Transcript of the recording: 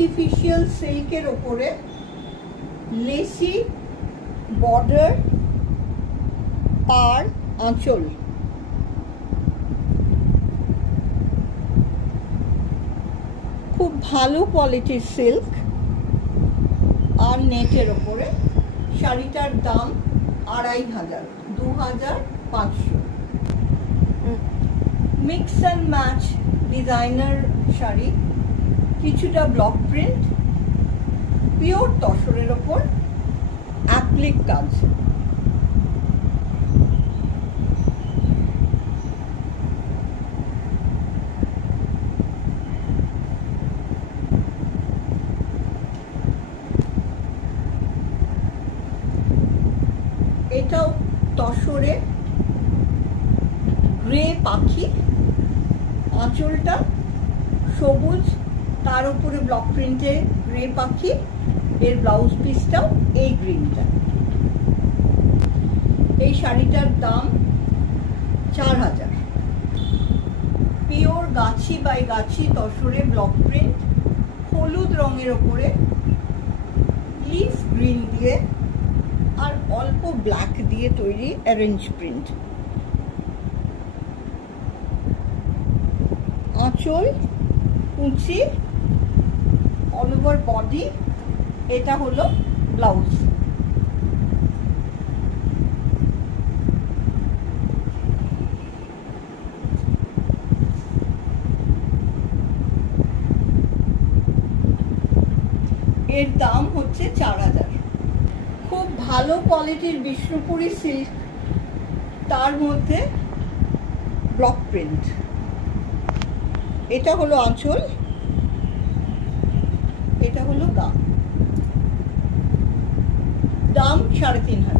আর্টিফিশিয়াল সিল্কের ওপরে লেসি বর্ডার পার আঁচল। খুব ভালো কোয়ালিটির সিল্ক আর নেটের ওপরে। শাড়িটার দাম 2500, 2500। Mix and match designer sari, কিছুটা ব্লক প্রিন্ট, পিওর তসরের ওপর অ্যাপ্লিক কাজ। এটাও তসরে গ্রে পাখি, আঁচলটা সবুজ, তার উপরে ব্লক প্রিন্টে গ্রে পাখি। এর ব্লাউজ পিসটাও এই গ্রিনটা। এই শাড়িটার দাম 4000। পিওর গাছি বাই গাছি তসরে ব্লক প্রিন্ট, হলুদ রঙের ওপরে লিফ গ্রিন দিয়ে আর অল্প ব্ল্যাক দিয়ে তৈরি অরেঞ্জ প্রিন্ট। আঁচল, কুচি, অল ওভার বডি। এটা হলো ব্লাউজ। এর দাম হচ্ছে 4000। খুব ভালো কোয়ালিটির বিষ্ণুপুরি সিল্ক, তার মধ্যে ব্লক প্রিন্ট। এটা হলো আঁচল, এটা হলো গা। দাম 3500।